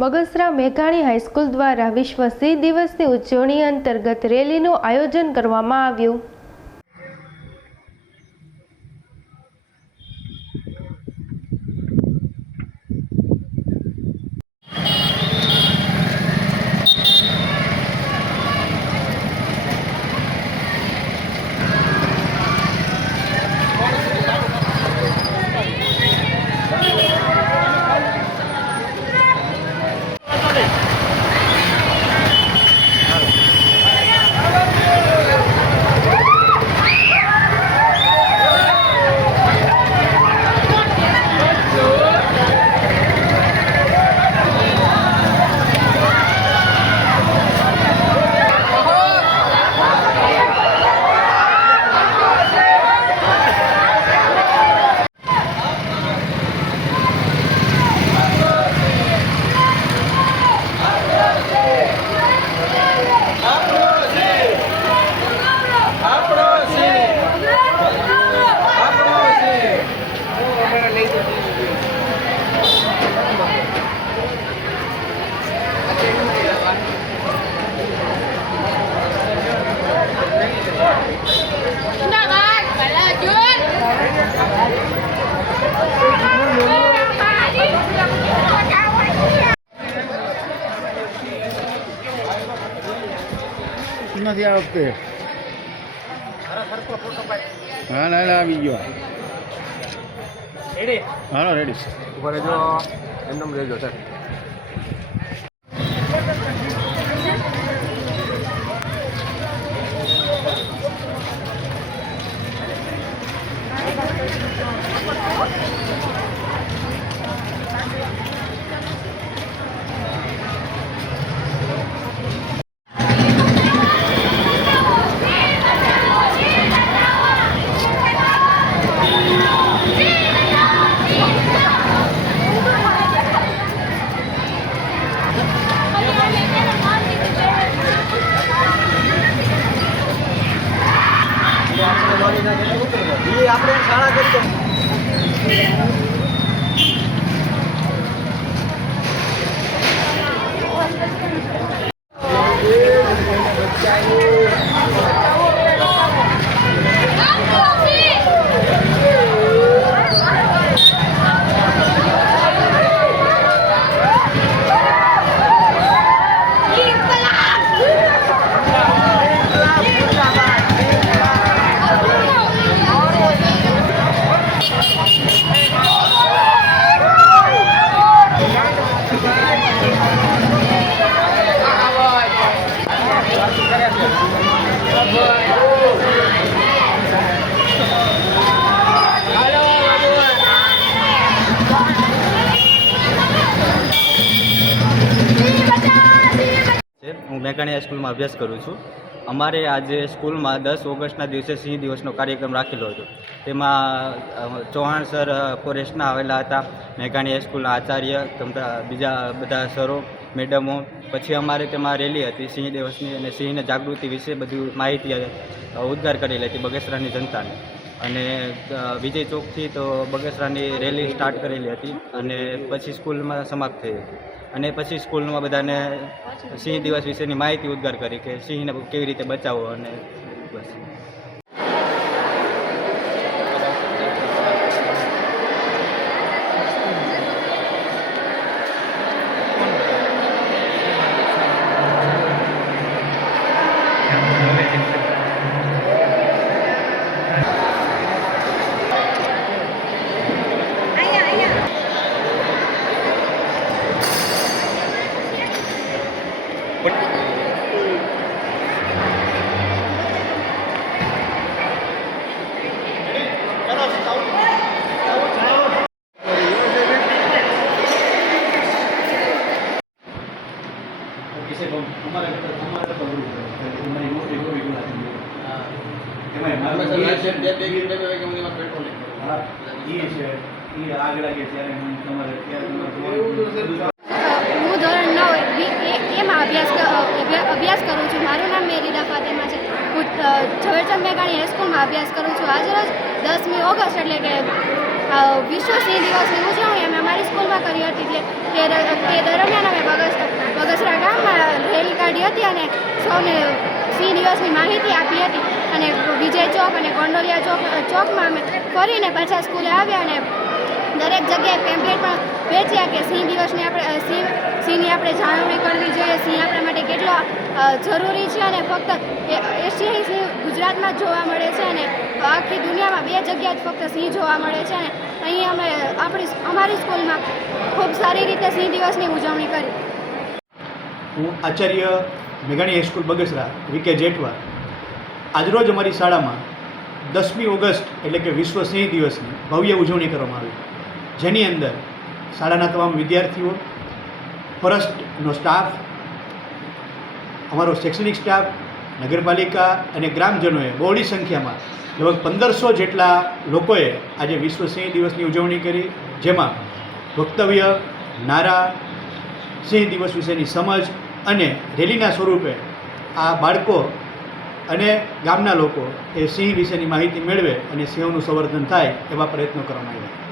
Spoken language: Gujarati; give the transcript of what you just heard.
બગસરા મેઘાણી હાઈસ્કૂલ દ્વારા વિશ્વ સિંહ દિવસની ઉજવણી અંતર્ગત રેલીનું આયોજન કરવામાં આવ્યું. નથી આ વખતે હા ના ના આવી ગયો. હા રેડી ઉપર રહેજો. એમનેમ રહેજો સર આપણે શાળા કરી હું સ્કૂલમાં અભ્યાસ કરું છું. અમારે આજે સ્કૂલમાં દસ ઓગસ્ટના દિવસે સિંહ દિવસનો કાર્યક્રમ રાખેલો હતો. તેમાં ચૌહાણ સર ફોરેસ્ટના આવેલા હતા, મેઘાણી હાઈસ્કૂલના આચાર્ય, તમતા બીજા બધા સરો, મેડમો, પછી અમારે તેમાં રેલી હતી સિંહ દિવસની અને સિંહને જાગૃતિ વિશે બધું માહિતી ઉદ્ગાર કરેલી હતી બગસરાની જનતાને. અને વિજય ચોકથી તો બગસરાની રેલી સ્ટાર્ટ કરેલી હતી અને પછી સ્કૂલમાં સમાપ્ત થઈ હતી. અને પછી સ્કૂલમાં બધાને સિંહ દિવસ વિશેની માહિતી ઉદ્ગાર કરી કે સિંહને કેવી રીતે બચાવવો અને બસ. હું ધોરણ નવ એમાં અભ્યાસ અભ્યાસ કરું છું. મારું નામ મેરીડા ફાતેમા છે. હું ઝવેરચંદ મેઘાણી હાઈસ્કૂલમાં અભ્યાસ કરું છું. આજરોજ દસમી ઓગસ્ટ એટલે કે વિશ્વ સિંહ દિવસની ઉજવણી અમે અમારી સ્કૂલમાં કરી હતી. તે દરમિયાન અમે બગસ બગસરા ગામમાં રેલી કાઢી હતી અને સૌને સિંહ દિવસની માહિતી આપી હતી. અને વિજય ચોક અને ગોંડોલિયા ચોક ચોકમાં અમે ફરીને પાછા સ્કૂલે આવ્યા અને દરેક જગ્યાએ પેમ્પલેટ પણ વેચ્યા કે સિંહ દિવસની આપણે સિંહ, સિંહની આપણે જાળવણી કરવી જોઈએ, સિંહ આપણા માટે કેટલો જરૂરી છે અને ફક્ત એશિયાઈ સિંહ ગુજરાતમાં જ જોવા મળે છે અને આખી દુનિયામાં બે જગ્યાએ જ ફક્ત સિંહ જોવા મળે છે અને અહીં અમે આપણી, અમારી સ્કૂલમાં ખૂબ સારી રીતે સિંહ દિવસની ઉજવણી કરી. હું આચાર્ય મેઘાણી high school Bagasara V K Jethwa. આજરોજ અમારી શાળામાં દસમી ઓગસ્ટ એટલે કે વિશ્વ સિંહ દિવસની ભવ્ય ઉજવણી કરવામાં આવી. જેની અંદર શાળાના તમામ વિદ્યાર્થીઓ, ફોરેસ્ટનો સ્ટાફ, અમારો શૈક્ષણિક સ્ટાફ, નગરપાલિકા અને ગ્રામજનોએ બહોળી સંખ્યામાં લગભગ પંદરસો જેટલા લોકોએ આજે વિશ્વ સિંહ દિવસની ઉજવણી કરી, જેમાં વક્તવ્ય, નારા, સિંહ દિવસ વિશેની સમજ અને રેલીના સ્વરૂપે આ બાળકો અને ગામના લોકો એ સિંહ વિશેની માહિતી મેળવે અને સિંહોનું સંવર્ધન થાય એવા પ્રયત્નો કરવામાં આવ્યા.